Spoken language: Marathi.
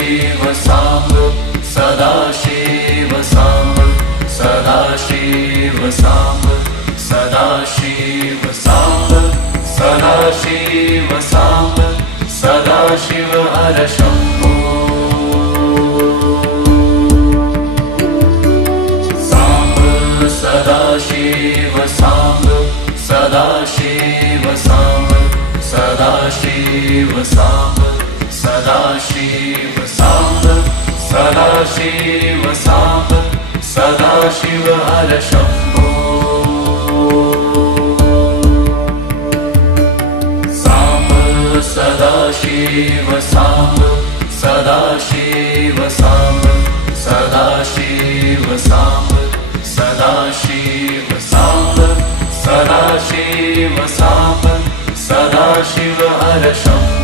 सदाशिव साम्ब सदाशिव साम्ब सदाशिव साम्ब सदाशिव साम्ब सदाशिव साम्ब सदाशिव हर शम्भो साम्ब सदाशिव साम्ब सदाशिव साम्ब सदाशिव साम्ब सदाशिव साम्ब सदाशिव साम्ब सदाशिव हर शम्भो साम्ब सदाशिव साम्ब सदाशिव साम्ब सदाशिव साम्ब सदाशिव साम्ब सदाशिव साम्ब सदाशिव हर शम्भो